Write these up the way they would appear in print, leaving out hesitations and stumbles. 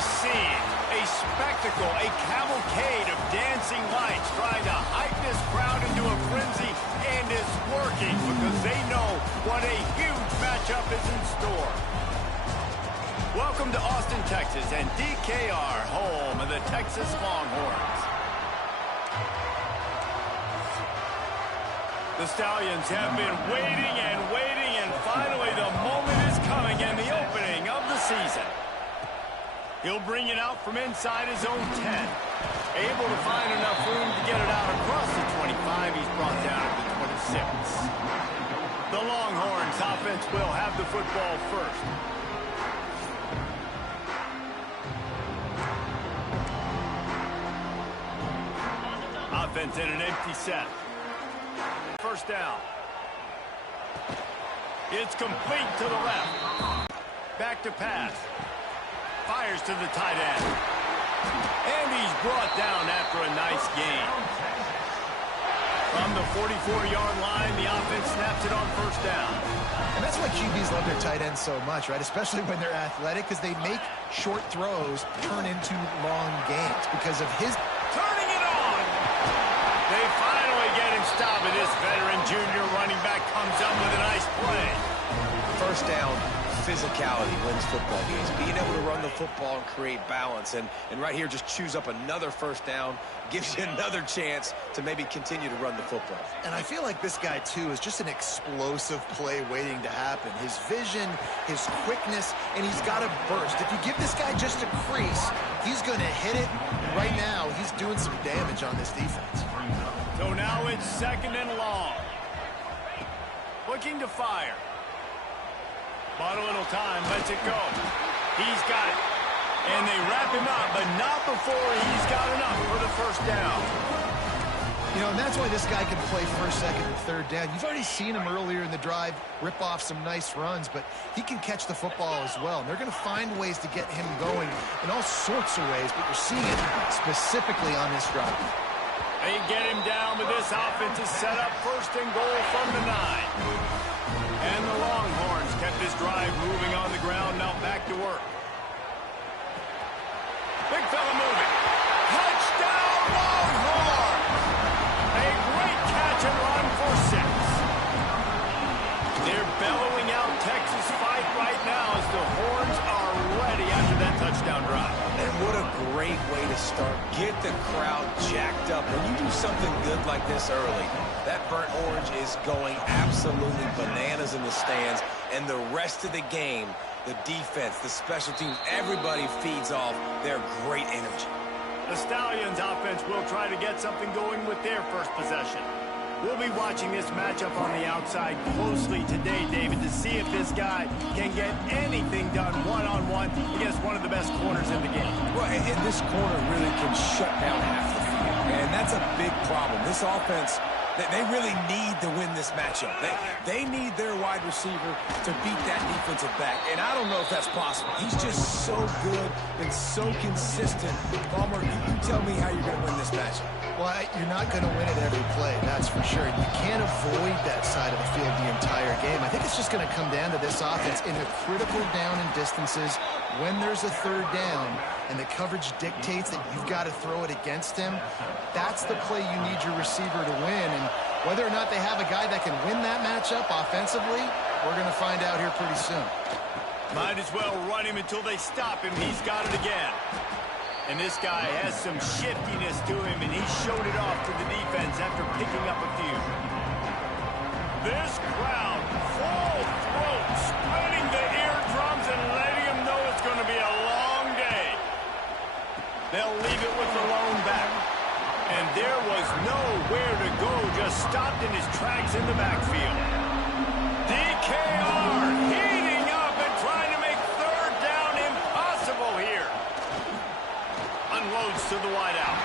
scene, a spectacle, a cavalcade of dancing lights trying to hype this crowd into a frenzy, and it's working because they know what a huge matchup is in store. Welcome to Austin, Texas, and DKR, home of the Texas Longhorns. The Stallions have been waiting, and finally the moment is coming and the opening of the season. He'll bring it out from inside his own 10. Able to find enough room to get it out across the 25. He's brought down to the 26. The Longhorns offense will have the football first. Offense in an empty set. First down. It's complete to the left. Back to pass. Fires to the tight end. And he's brought down after a nice gain. From the 44-yard line, the offense snaps it on first down. And that's why QBs love their tight ends so much, right? Especially when they're athletic, because they make short throws turn into long gains because of his... Turning it on! They finally get him stopped, and this veteran junior running back comes up with a nice play. First down, physicality wins football games. Being able to run the football and create balance. And right here, just choose up another first down, gives you another chance to maybe continue to run the football. And I feel like this guy, too, is just an explosive play waiting to happen. His vision, his quickness, and he's got a burst. If you give this guy just a crease, he's going to hit it. Right now, he's doing some damage on this defense. So now it's second and long. Looking to fire. Bought a little time, lets it go. He's got it. And they wrap him up, but not before he's got enough for the first down. You know, and that's why this guy can play first, second, and third down. You've already seen him earlier in the drive rip off some nice runs, but he can catch the football as well. And they're going to find ways to get him going in all sorts of ways, but you're seeing it specifically on this drive. They get him down, but this offense is set up first and goal from the 9. And the Longhorns kept this drive moving on the ground, now back to work. Big fella moving. Touchdown, Longhorns! A great catch and run for 6. They're bellowing out Texas fight right now as the Horns are ready after that touchdown drive. And what a great way to start. Get the crowd jacked up. When you do something good like this early, that burnt orange is going absolutely bananas in the stands. And the rest of the game, the defense, the special teams, everybody feeds off their great energy. The Stallions offense will try to get something going with their first possession. We'll be watching this matchup on the outside closely today, David, to see if this guy can get anything done one-on-one against one of the best corners in the game. Well, and this corner really can shut down half the field. And that's a big problem. This offense, they really need to win this matchup. They need their wide receiver to beat that defensive back. And I don't know if that's possible. He's just so good and so consistent. Palmer, you tell me how you're going to win this matchup. Well, you're not going to win it every play, that's for sure. You can't avoid that side of the field the entire game. I think it's just going to come down to this offense in the critical down and distances when there's a third down and the coverage dictates that you've got to throw it against him. That's the play you need your receiver to win. And whether or not they have a guy that can win that matchup offensively, we're going to find out here pretty soon. Might as well run him until they stop him. He's got it again. And this guy has some shiftiness to him, and he showed it off to the defense after picking up a few. This crowd, full throat, splitting the eardrums and letting him know it's going to be a long day. They'll leave it with the lone back. And there was nowhere to go, just stopped in his tracks in the backfield. DKR heating up and trying to make third down impossible here. Unloads to the wideout.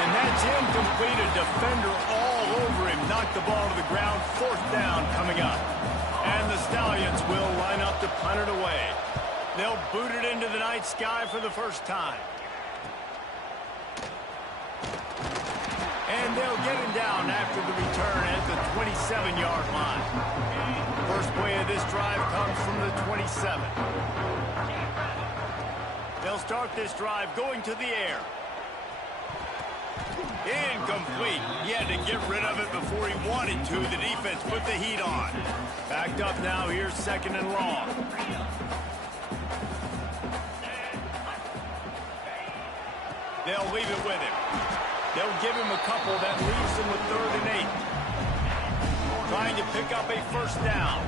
And that's incomplete. A defender all over him. Knocked the ball to the ground. Fourth down coming up. And the Stallions will line up to punt it away. They'll boot it into the night sky for the first time. And they'll get him down after the return at the 27-yard line. First play of this drive comes from the 27. They'll start this drive going to the air. Incomplete. He had to get rid of it before he wanted to. The defense put the heat on. Backed up now. Here's 2nd and long. They'll leave it with him. They'll give him a couple. That leaves him with 3rd and 8. Trying to pick up a 1st down.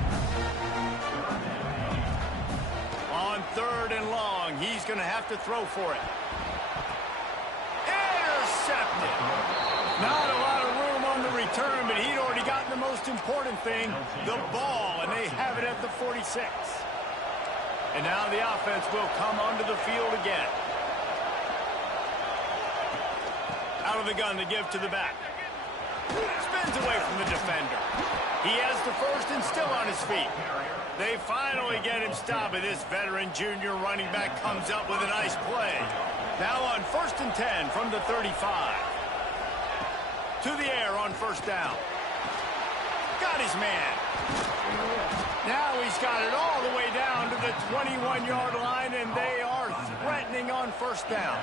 On 3rd and long, he's going to have to throw for it. Intercepted. Not a lot of room on the return, but he'd already gotten the most important thing, the ball, and they have it at the 46. And now the offense will come onto the field again. Out of the gun to give to the back. Spins away from the defender. He has the 1st and still on his feet. They finally get him stopped, and this veteran junior running back comes up with a nice play. Now on 1st and 10 from the 35. To the air on 1st down. Got his man. Now he's got it all the way down to the 21-yard line, and they are threatening on 1st down.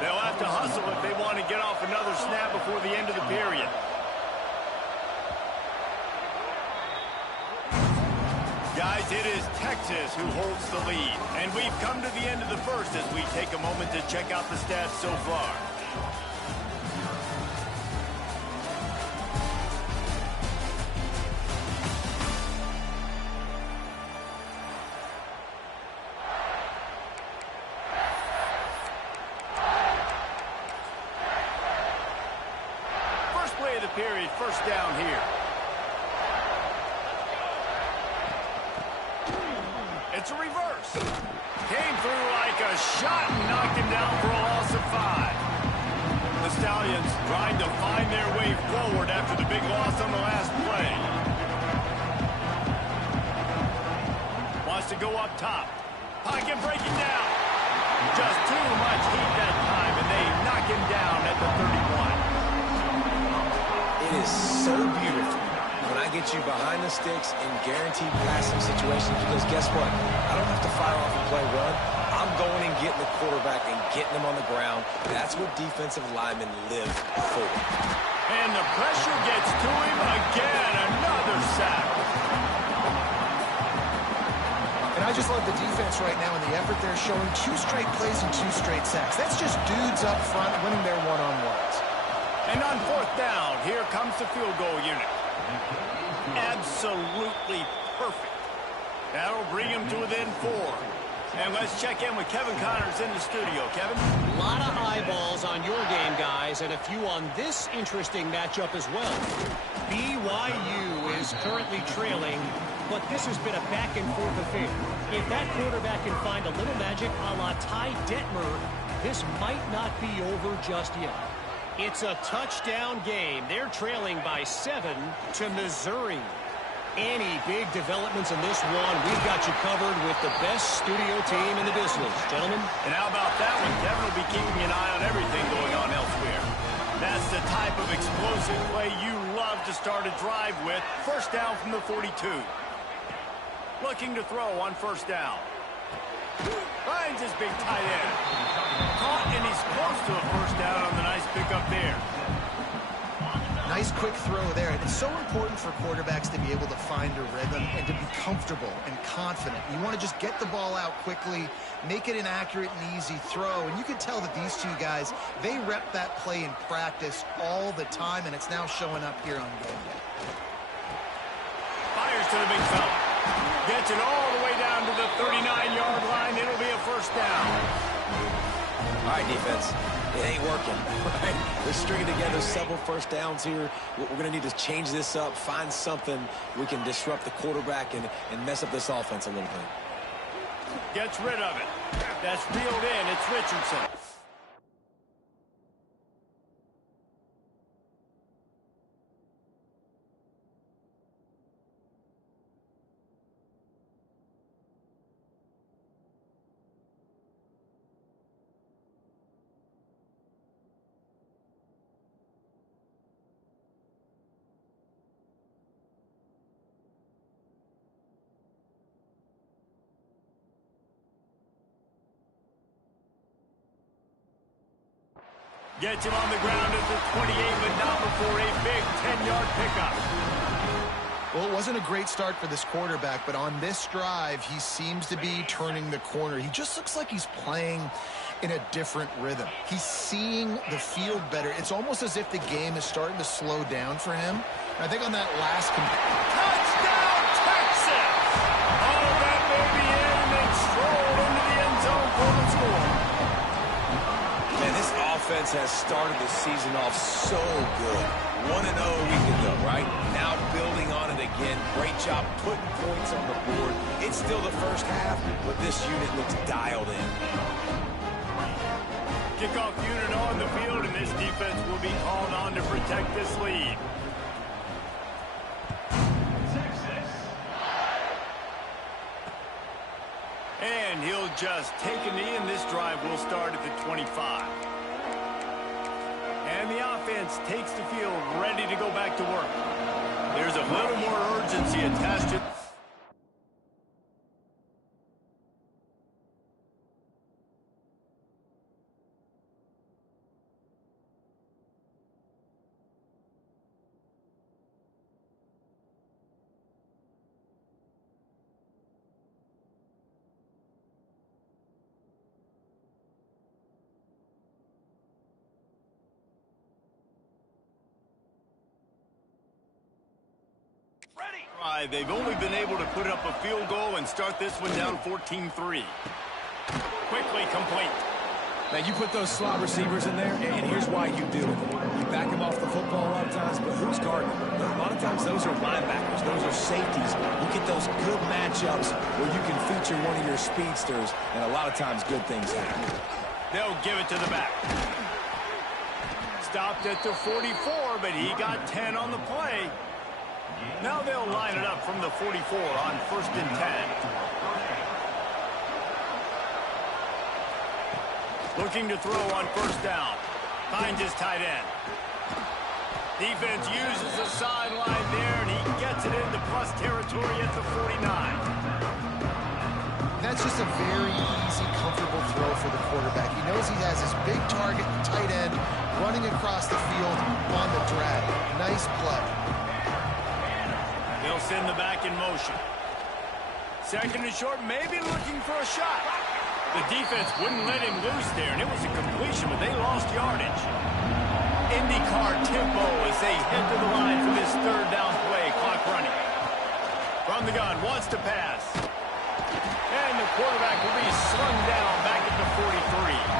They'll have to hustle if they want to get off another snap before the end of the period. Guys, it is Texas who holds the lead. And we've come to the end of the 1st as we take a moment to check out the stats so far. First play of the period, 1st down here. It's a reverse. Came through like a shot and knocked him down for a loss of 5. The Stallions trying to find their way forward after the big loss on the last play. Wants to go up top. Pocket breaking down. Just too much heat that time, and they knock him down at the 31. It is so beautiful when I get you behind the sticks in guaranteed passing situations, because guess what? I don't have to fire off and play run. I'm going and getting the quarterback and getting him on the ground. That's what defensive linemen live for. And the pressure gets to him again. Another sack. And I just love the defense right now and the effort they're showing. 2 straight plays and 2 straight sacks. That's just dudes up front winning their one-on-ones. And on 4th down, here comes the field goal unit. Absolutely perfect. That'll bring him to within 4. And let's check in with Kevin Connors in the studio. Kevin? A lot of eyeballs on your game, guys, and a few on this interesting matchup as well. BYU is currently trailing, but this has been a back-and-forth affair. If that quarterback can find a little magic a la Ty Detmer, this might not be over just yet. It's a touchdown game. They're trailing by 7 to Missouri. Any big developments in this one, we've got you covered with the best studio team in the business. Gentlemen? And how about that one? Kevin will be keeping an eye on everything going on elsewhere. That's the type of explosive play you love to start a drive with. 1st down from the 42. Looking to throw on 1st down. Finds his big tight end. Caught, and he's close to a 1st down on the nice pickup there. Nice quick throw there. And it's so important for quarterbacks to be able to find a rhythm and to be comfortable and confident. You want to just get the ball out quickly, make it an accurate and easy throw. And you can tell that these 2 guys, they rep that play in practice all the time, and it's now showing up here on game day. Fires to the big fella. Gets it all the way down to the 39-yard line. It'll be a 1st down. All right, defense. It ain't working, right? They're stringing together several 1st downs here. We're going to need to change this up, find something we can disrupt the quarterback and mess up this offense a little bit. Gets rid of it. That's reeled in. It's Richardson. Gets him on the ground at the 28, but not before a big 10-yard pickup. Well, it wasn't a great start for this quarterback, but on this drive, he seems to be turning the corner. He just looks like he's playing in a different rhythm. He's seeing the field better. It's almost as if the game is starting to slow down for him. And I think on that last... Touchdown, Texas! All that baby in and then strolled into the end zone for the score. Man, this offense has started the season off so good. 1-0 a week ago, right? Now building on it again. Great job putting points on the board. It's still the first half, but this unit looks dialed in. Kickoff unit on the field, and this defense will be called on to protect this lead. And he'll just take a knee, and this drive will start at the 25. And the offense takes the field, ready to go back to work. There's a little more urgency attached to... They've only been able to put up a field goal and start this one down 14-3. Quickly complete. Now, you put those slot receivers in there, and here's why you do it. You back them off the football a lot of times, but who's guarding them? A lot of times those are linebackers. Those are safeties. You get those good matchups where you can feature one of your speedsters, and a lot of times good things happen. They'll give it to the back. Stopped at the 44, but he got 10 on the play. Now they'll line it up from the 44 on 1st and 10. Looking to throw on 1st down. Finds his tight end. Defense uses the sideline there, and he gets it into plus territory at the 49. That's just a very easy, comfortable throw for the quarterback. He knows he has his big target, the tight end, running across the field on the drag. Nice play. They'll send the back in motion. 2nd and short, maybe looking for a shot. The defense wouldn't let him loose there, and it was a completion, but they lost yardage. IndyCar tempo as they head to the line for this 3rd down play. Clock running. From the gun, wants to pass. And the quarterback will be slung down back at the 43.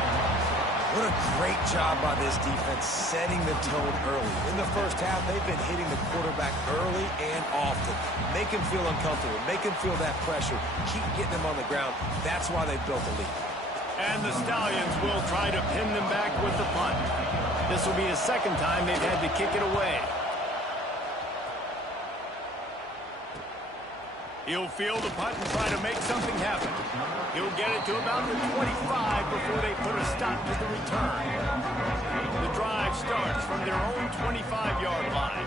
What a great job by this defense setting the tone early. In the first half, they've been hitting the quarterback early and often. Make him feel uncomfortable. Make him feel that pressure. Keep getting him on the ground. That's why they've built a lead. And the Stallions will try to pin them back with the punt. This will be the 2nd time they've had to kick it away. He'll field the punt and try to make something happen. He'll get it to about the 25 before they put a stop to the return. The drive starts from their own 25-yard line.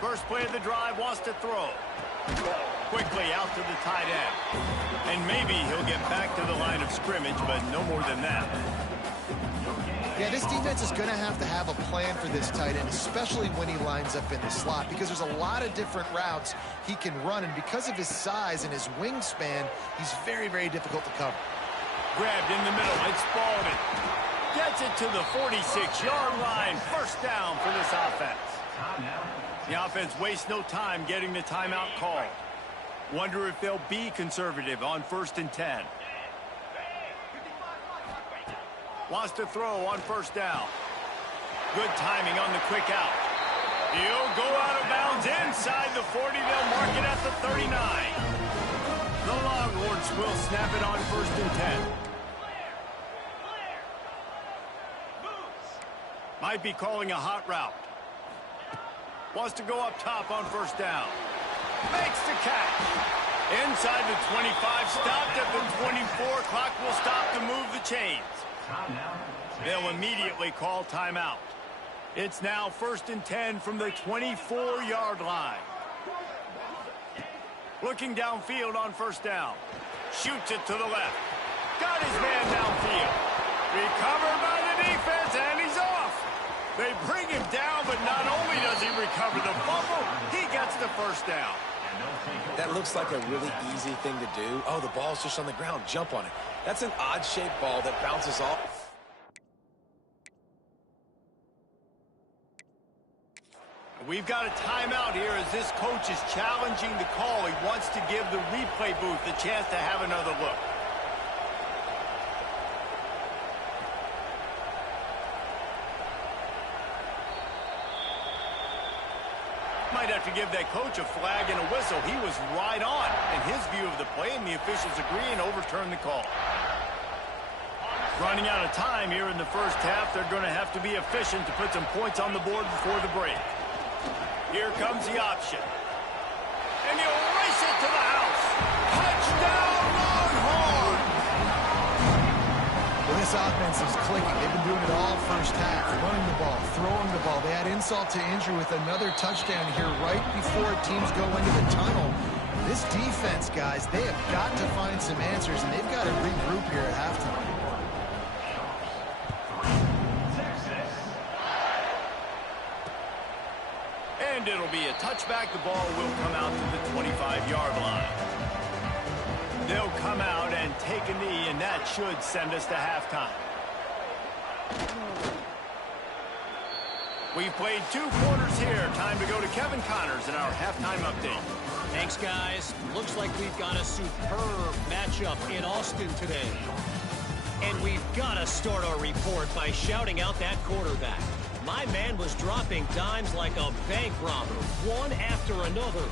First play of the drive, wants to throw. Quickly out to the tight end. And maybe he'll get back to the line of scrimmage, but no more than that. Yeah, this defense is going to have a plan for this tight end, especially when he lines up in the slot, because there's a lot of different routes he can run, and because of his size and his wingspan, he's very, very difficult to cover. Grabbed in the middle, it's Spalding. Gets it to the 46-yard line. 1st down for this offense. The offense wastes no time getting the timeout called. Wonder if they'll be conservative on 1st and 10. Wants to throw on 1st down. Good timing on the quick out. He'll go out of bounds inside the 40. They'll mark it at the 39. The Longhorns will snap it on 1st and 10. Might be calling a hot route. Wants to go up top on 1st down. Makes the catch. Inside the 25, stopped at the 24. Clock will stop to move the chains. They'll immediately call timeout. It's now 1st and 10 from the 24-yard line. Looking downfield on 1st down. Shoots it to the left. Got his man downfield. Recovered by the defense, and he's off. They bring him down, but not only does he recover the fumble, he gets the first down. That looks like a really easy thing to do. Oh, the ball's just on the ground. Jump on it. That's an odd-shaped ball that bounces off. We've got a timeout here as this coach is challenging the call. He wants to give the replay booth the chance to have another look. Might have to give that coach a flag and a whistle. He was right on in his view of the play, and the officials agree and overturn the call. Running out of time here in the first half. They're going to have to be efficient to put some points on the board before the break. Here comes the option. And he'll race it to the house. Touchdown, Longhorn! Well, this offense is clicking. They've been doing it all first half. Running the ball, throwing the ball. They had insult to injury with another touchdown here right before teams go into the tunnel. This defense, guys, they have got to find some answers, and they've got to regroup here at halftime. And it'll be a touchback. The ball will come out to the 25-yard line. They'll come out and take a knee, and that should send us to halftime. We've played 2 quarters here. Time to go to Kevin Connors in our halftime update. Thanks, guys. Looks like we've got a superb matchup in Austin today. And we've got to start our report by shouting out that quarterback. My man was dropping dimes like a bank robber, one after another,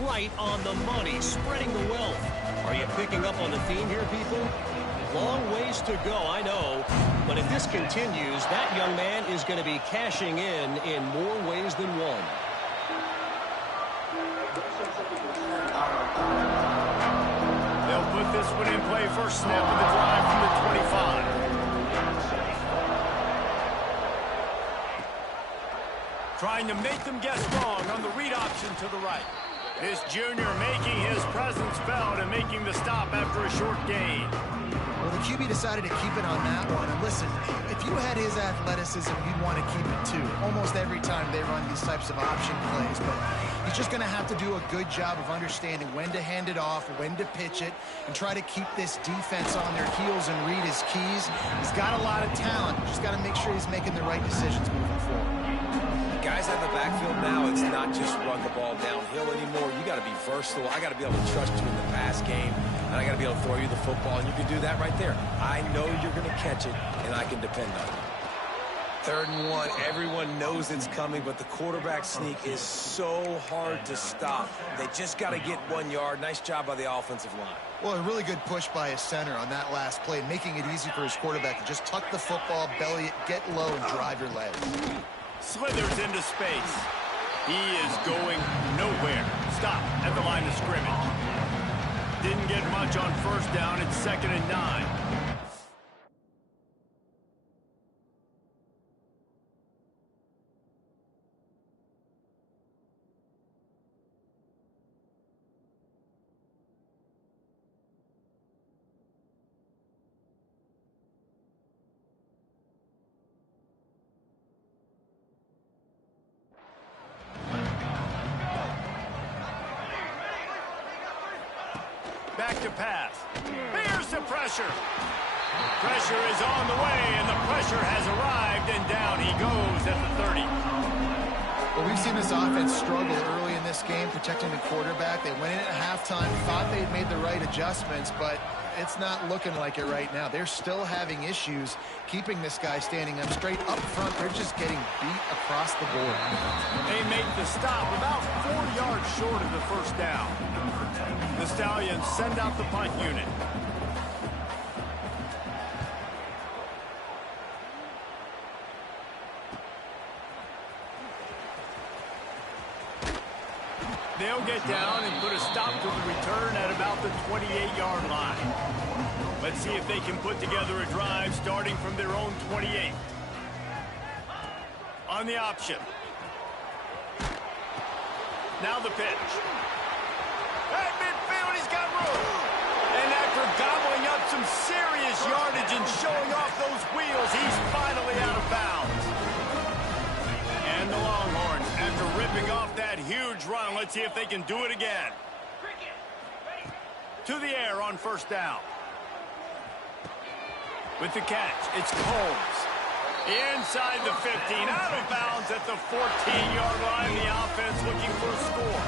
right on the money, spreading the wealth. Are you picking up on the theme here, people? Long ways to go, I know, but if this continues, that young man is going to be cashing in more ways than one. They'll put this one in play. First snap of the drive from the 25. Trying to make them guess wrong on the read option to the right. This junior making his presence felt and making the stop after a short gain. Well, the QB decided to keep it on that one. And listen, if you had his athleticism, you'd want to keep it too. Almost every time they run these types of option plays. But he's just going to have to do a good job of understanding when to hand it off, when to pitch it, and try to keep this defense on their heels and read his keys. He's got a lot of talent. Just got to make sure he's making the right decisions moving forward. Guys out of the backfield now, it's not just run the ball downhill anymore. You got to be versatile. I got to be able to trust you in the pass game, and I got to be able to throw you the football, and you can do that right there. I know you're going to catch it, and I can depend on it. 3rd and 1. Everyone knows it's coming, but the quarterback sneak is so hard to stop. They just got to get 1 yard. Nice job by the offensive line. Well, a really good push by his center on that last play, making it easy for his quarterback to just tuck the football, belly it, get low, and drive your legs. Slithers into space. He is going nowhere. Stop at the line of scrimmage. Didn't get much on first down. It's 2nd and 9. Back to pass. Here's the pressure. Pressure is on the way, and the pressure has arrived, and down he goes at the 30. Well, we've seen this offense struggle early in this game, protecting the quarterback. They went in at halftime, thought they'd made the right adjustments, but it's not looking like it right now. They're still having issues keeping this guy standing up straight up front. They're just getting beat across the board. They make the stop about 4 yards short of the first down. The Stallions send out the punt unit. They'll get down and put a stop to the return at about the 28-yard line. Let's see if they can put together a drive starting from their own 28. On the option. Now the pitch. At midfield, he's got room. And after gobbling up some serious yardage and showing off those wheels, capping off that huge run. Let's see if they can do it again. To the air on first down. With the catch, it's Combs. Inside the 15, out of bounds at the 14-yard line. The offense looking for a score.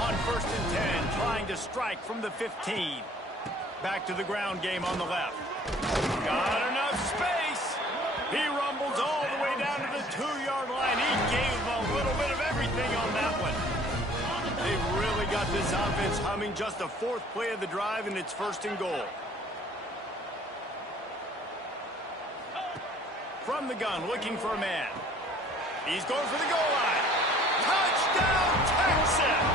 On first and 10, trying to strike from the 15. Back to the ground game on the left. Got enough space. He rumbles all the way down to the 2-yard line. He gave a little bit of everything on that one. They've really got this offense humming. Just the 4th play of the drive, and it's first and goal. From the gun, looking for a man. He's going for the goal line. Touchdown, Texas!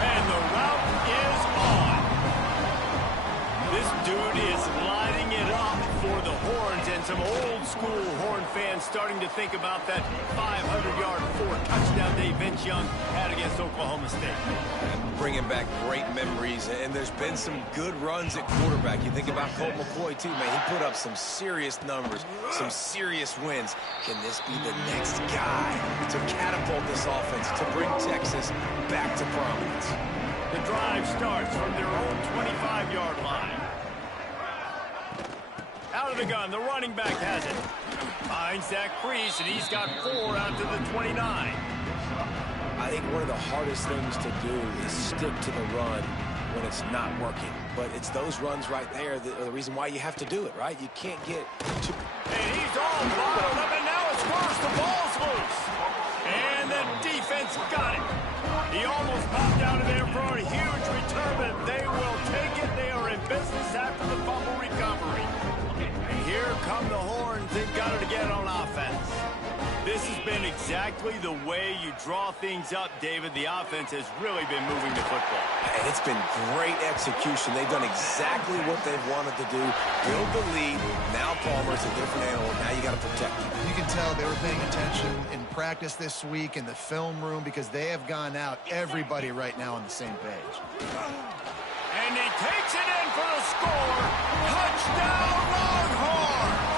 And the route is on. This dude is lighting it up for the Horns, and some old-school Horn fans starting to think about that 500-yard 4-touchdown day Vince Young had against Oklahoma State. Bringing back great memories, and there's been some good runs at quarterback. You think about Colt McCoy, too, man. He put up some serious numbers, some serious wins. Can this be the next guy to catapult this offense, to bring Texas back to prominence? The drive starts from their own 25-yard line. Out of the gun, the running back has it. Finds that crease, and he's got 4 out to the 29. I think one of the hardest things to do is stick to the run when it's not working. But it's those runs right there that are the reason why you have to do it, right? You can't get too... And he's all bottled up, and now it's worse. The ball's loose. And the defense got it. He almost popped out of there for a huge return, but they will take it. They are in business after the fumble recovery. And here come the Horns. They've got it again on offense. This has been exactly the way you draw things up, David. The offense has really been moving the football. And it's been great execution. They've done exactly what they've wanted to do. Build the lead. Now Palmer's a different animal. Now you got to protect him. You can tell they were paying attention in practice this week in the film room because they have gone out, everybody right now on the same page. And he takes it in for the score. Touchdown, Longhorns!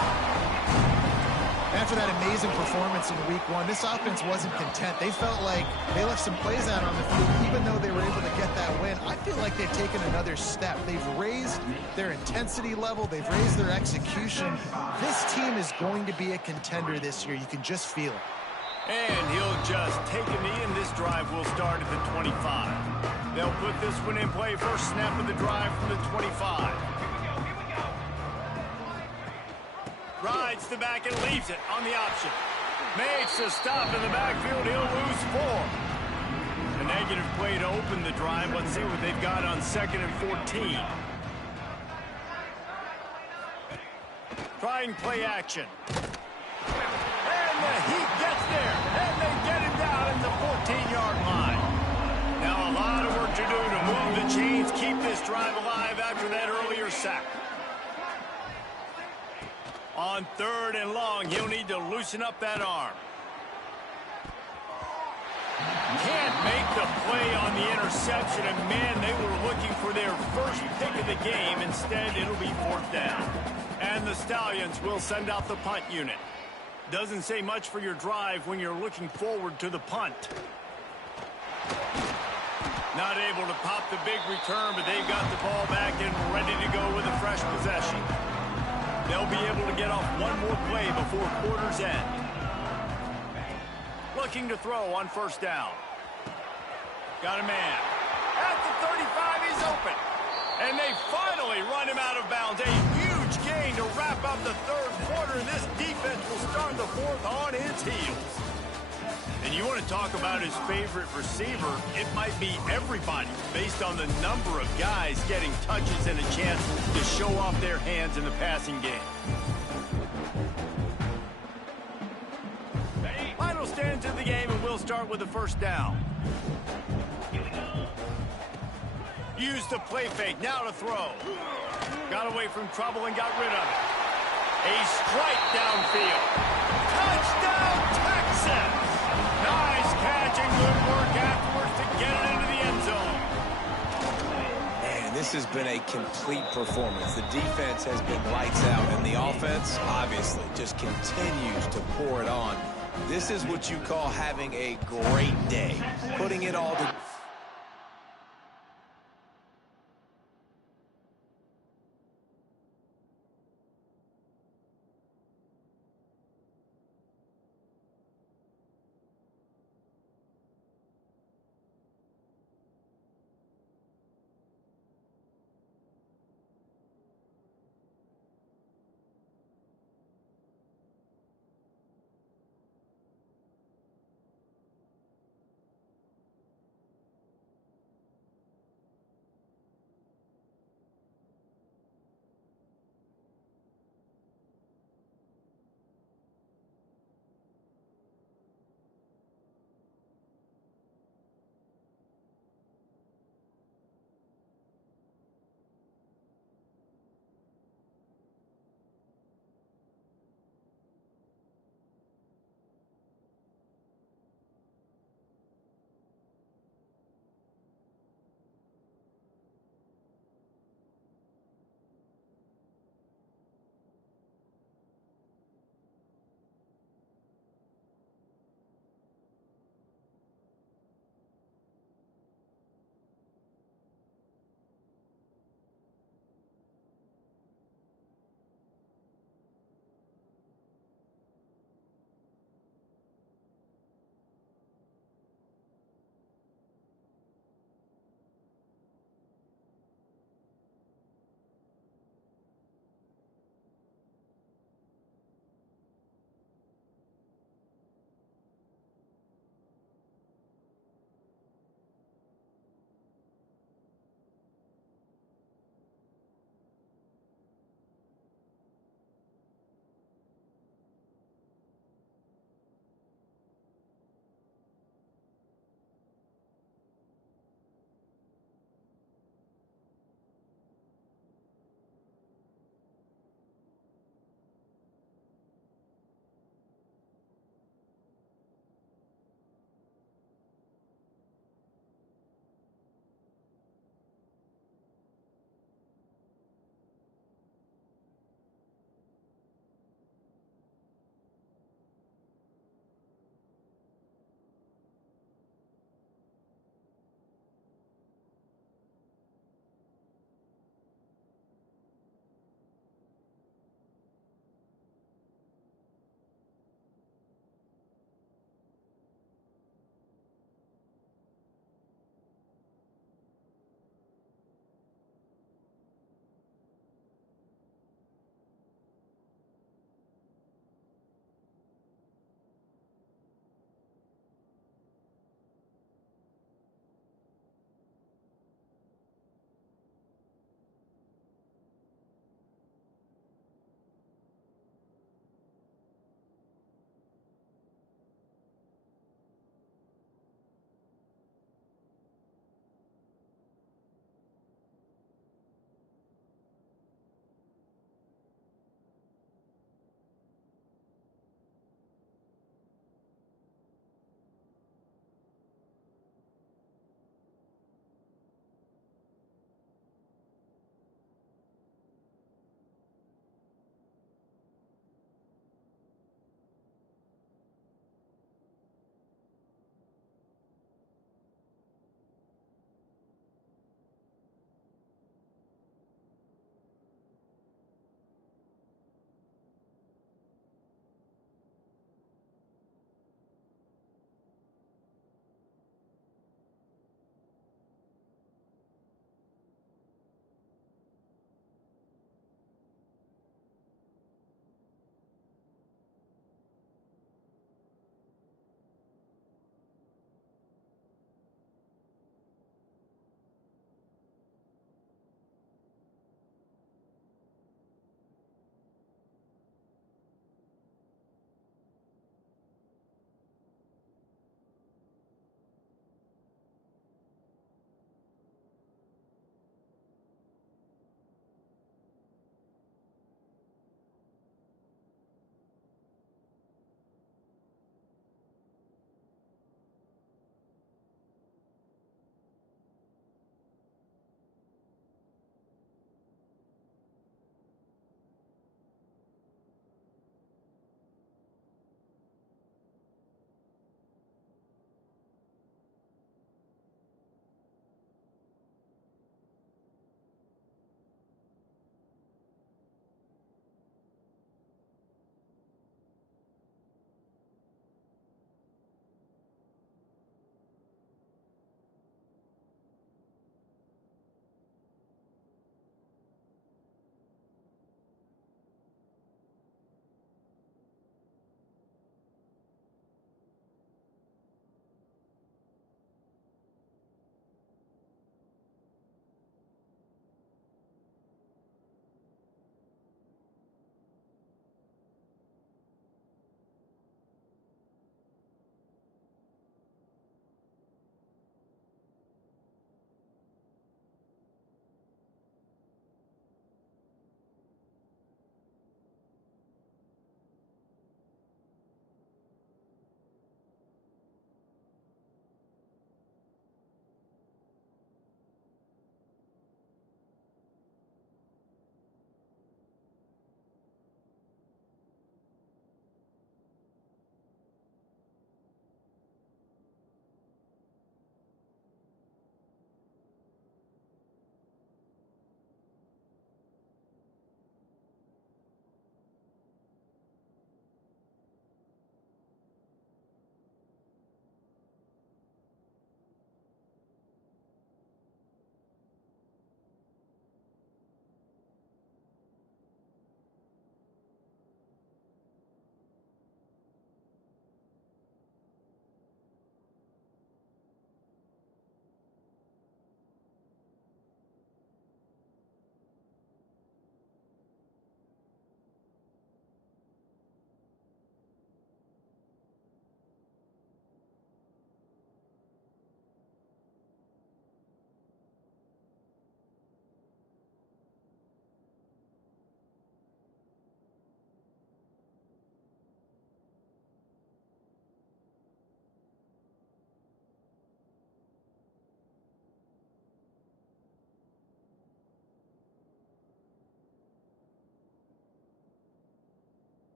After that amazing performance in week 1, this offense wasn't content. They felt like they left some plays out on the field, even though they were able to get that win. I feel like they've taken another step. They've raised their intensity level. They've raised their execution. This team is going to be a contender this year. You can just feel it. And he'll just take a knee, and this drive will start at the 25. They'll put this one in play. First snap of the drive from the 25. Rides the back and leaves it on the option. Makes a stop in the backfield. He'll lose 4. A negative play to open the drive. Let's see what they've got on 2nd and 14. Trying play action. And he gets there. And they get him down at the 14-yard line. Now a lot of work to do to move the chains, keep this drive alive after that earlier sack. On 3rd and long, he'll need to loosen up that arm. Can't make the play on the interception, and man, they were looking for their first pick of the game. Instead, it'll be 4th down. And the Stallions will send out the punt unit. Doesn't say much for your drive when you're looking forward to the punt. Not able to pop the big return, but they've got the ball back and ready to go with a fresh possession. They'll be able to get off one more play before quarter's end. Looking to throw on first down. Got a man. At the 35, he's open. And they finally run him out of bounds. A huge gain to wrap up the 3rd quarter, and this defense will start the 4th on its heels. And you want to talk about his favorite receiver, it might be everybody based on the number of guys getting touches and a chance to show off their hands in the passing game. Final stands of the game, and we'll start with the first down. Use the play fake, now to throw. Got away from trouble and got rid of it. A strike downfield. Touchdown, Texas! Nice catch and good work afterwards to get it into the end zone. Man, this has been a complete performance. The defense has been lights out, and the offense, obviously, just continues to pour it on. This is what you call having a great day. Putting it all together.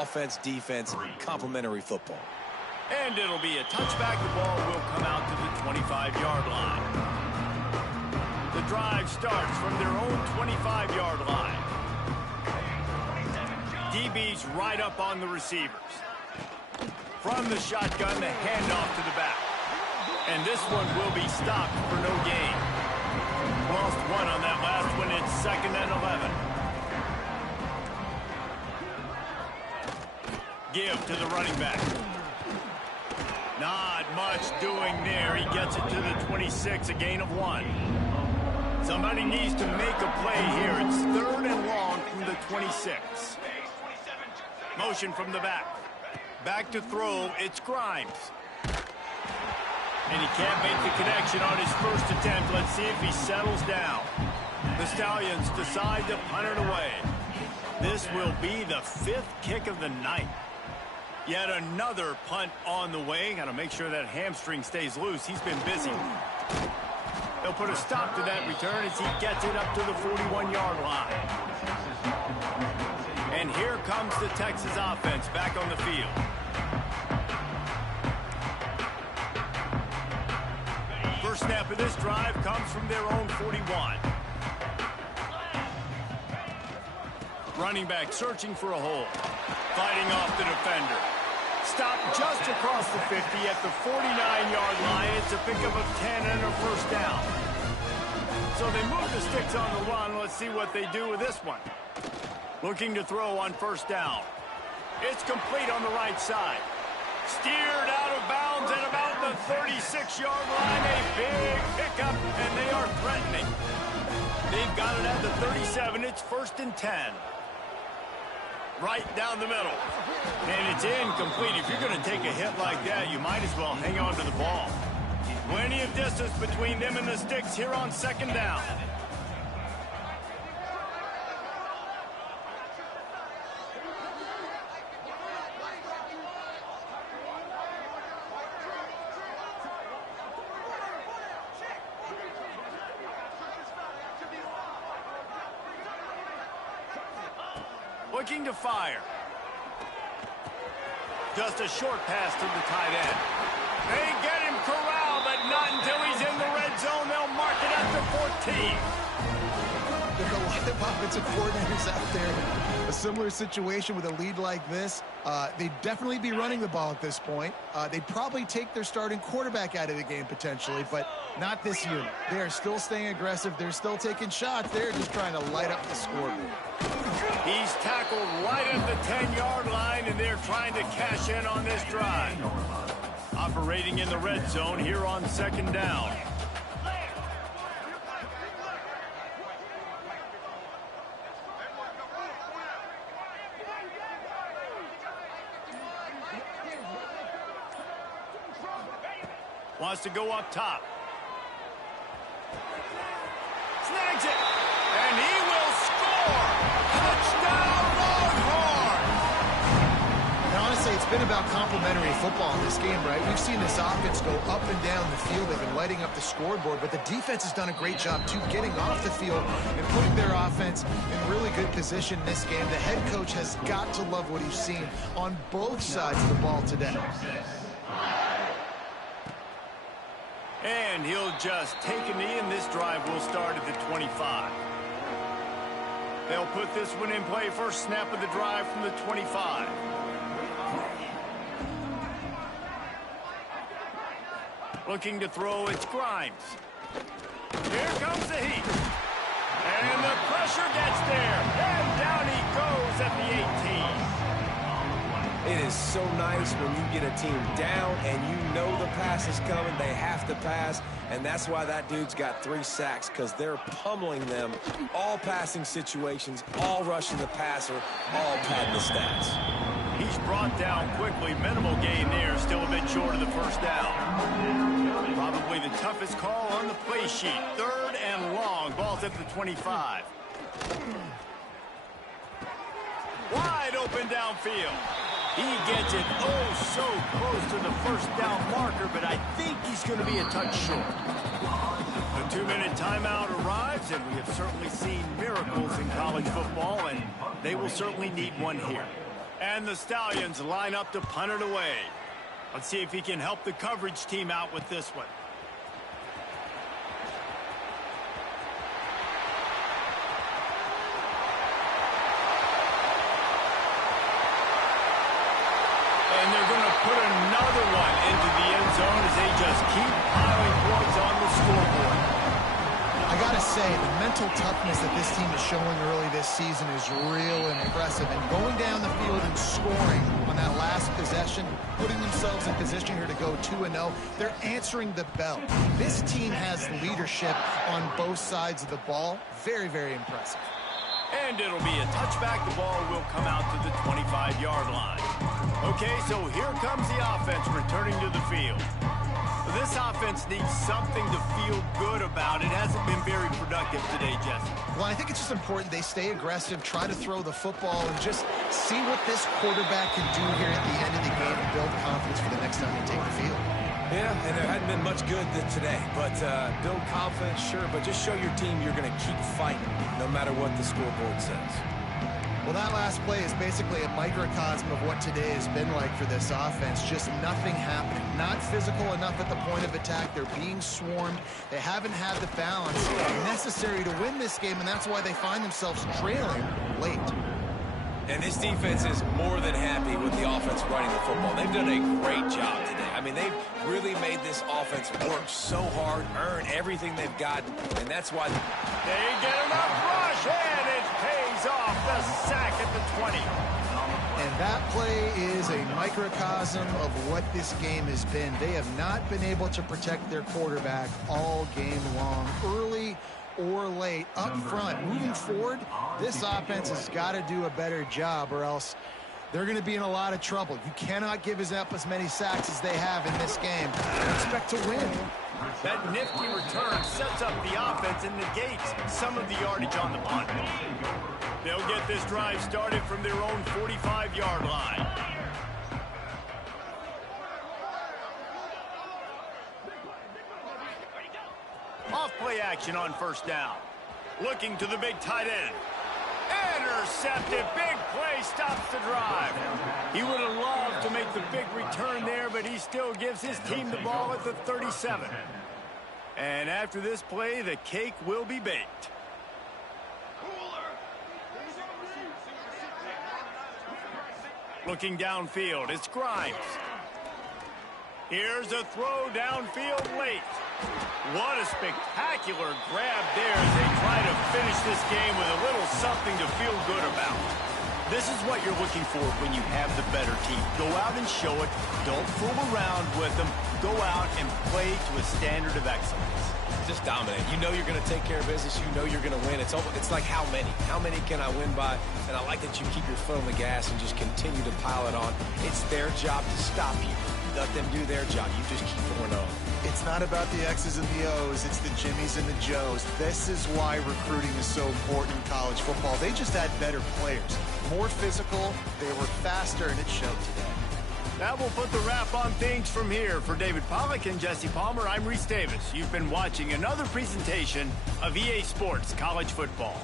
offense, defense, complementary football. And it'll be a touchback. The ball will come out to the 25-yard line. The drive starts from their own 25-yard line. DB's right up on the receivers. From the shotgun, the handoff to the back. And this one will be stopped for no gain. Lost one on that last one. It's 2nd and 11. Give to the running back. Not much doing there. He gets it to the 26, a gain of 1. Somebody needs to make a play here. It's 3rd and long from the 26. Motion from the back. Back to throw. It's Grimes. And he can't make the connection on his first attempt. Let's see if he settles down. The Stallions decide to punt it away. This will be the 5th kick of the night. Yet another punt on the way. Got to make sure that hamstring stays loose. He's been busy. They'll put a stop to that return as he gets it up to the 41-yard line. And here comes the Texas offense back on the field. First snap of this drive comes from their own 41. Running back searching for a hole. Fighting off the defender. Stopped just across the 50 at the 49-yard line. It's a pickup of 10 and a first down. So they move the sticks on the run. Let's see what they do with this one. Looking to throw on first down. It's complete on the right side. Steered out of bounds at about the 36-yard line. A big pickup, and they are threatening. They've got it at the 37. It's 1st and 10. Right down the middle. And it's incomplete. If you're going to take a hit like that, you might as well hang on to the ball. Plenty of distance between them and the sticks here on 2nd down. Looking to fire. Just a short pass to the tight end. They get him corralled, but not until he's in the red zone. They'll mark it at the 14. There are a lot of offensive coordinators out there. A similar situation with a lead like this. They'd definitely be running the ball at this point. They'd probably take their starting quarterback out of the game potentially, but not this unit. They are still staying aggressive. They're still taking shots. They're just trying to light up the scoreboard. He's tackled right at the 10-yard line, and they're trying to cash in on this drive. Operating in the red zone here on 2nd down. Wants to go up top. Snags it. And he will score. Touchdown Longhorn. And honestly, it's been about complementary football in this game, right? We've seen this offense go up and down the field. They've been lighting up the scoreboard, but the defense has done a great job, too, getting off the field and putting their offense in really good position in this game. The head coach has got to love what he's seen on both sides of the ball today. And he'll just take a knee, and this drive will start at the 25. They'll put this one in play. First snap of the drive from the 25. Looking to throw, it's Grimes. Here comes the heat. And the pressure gets there. And down he goes at the 18. It is so nice when you get a team down and you know the pass is coming. They have to pass, and that's why that dude's got 3 sacks, because they're pummeling them. All passing situations, all rushing the passer, all padding the stats. He's brought down quickly. Minimal gain there. Still a bit short of the first down. Probably the toughest call on the play sheet. 3rd and long. Ball's at the 25. Wide open downfield. He gets it so close to the first down marker, but I think he's going to be a touch short. The 2-minute timeout arrives, and we have certainly seen miracles in college football, and they will certainly need one here. And the Stallions line up to punt it away. Let's see if he can help the coverage team out with this one. And they're going to put another one into the end zone as they just keep piling points on the scoreboard. I got to say, the mental toughness that this team is showing early this season is real impressive. And going down the field and scoring on that last possession, putting themselves in position here to go 2-0, they're answering the bell. This team has leadership on both sides of the ball. Very, very impressive. And it'll be a touchback. The ball will come out to the 25-yard line. Okay, so here comes the offense returning to the field. This offense needs something to feel good about. It hasn't been very productive today, Jesse. Well, I think it's just important they stay aggressive, try to throw the football, and just see what this quarterback can do here at the end of the game and build confidence for the next time they take the field. Yeah, and there hadn't been much good today, but build confidence, sure, but just show your team you're going to keep fighting no matter what the scoreboard says. Well, that last play is basically a microcosm of what today has been like for this offense. Just nothing happening. Not physical enough at the point of attack. They're being swarmed. They haven't had the balance necessary to win this game, and that's why they find themselves trailing late. And this defense is more than happy with the offense running the football. They've done a great job today. I mean, they've really made this offense work so hard, earn everything they've got, and that's why they get enough rush, and it pays off. The sack at the 20. And that play is a microcosm of what this game has been. They have not been able to protect their quarterback all game long, early or late, up front. Moving forward, this offense has got to do a better job, or else they're going to be in a lot of trouble. You cannot give up as many sacks as they have in this game and expect to win. That nifty return sets up the offense and negates some of the yardage on the punt. They'll get this drive started from their own 45-yard line. Off play action on first down. Looking to the big tight end. Intercepted. Big play stops the drive. He would have loved to make the big return there, but he still gives his team the ball at the 37. And after this play, the cake will be baked. Looking downfield, it's Grimes. Here's a throw downfield late. What a spectacular grab there as they try to finish this game with a little something to feel good about. This is what you're looking for when you have the better team. Go out and show it. Don't fool around with them. Go out and play to a standard of excellence. Just dominate. You know you're going to take care of business. You know you're going to win. It's like how many? How many can I win by? And I like that you keep your foot on the gas and just continue to pile it on. It's their job to stop you. Let them do their job. You just keep going on. It's not about the X's and the O's. It's the Jimmies and the Joes. This is why recruiting is so important in college football. They just had better players. More physical. They were faster, and it showed today. That will put the wrap on things from here. For David Pollack and Jesse Palmer, I'm Reese Davis. You've been watching another presentation of EA Sports College Football.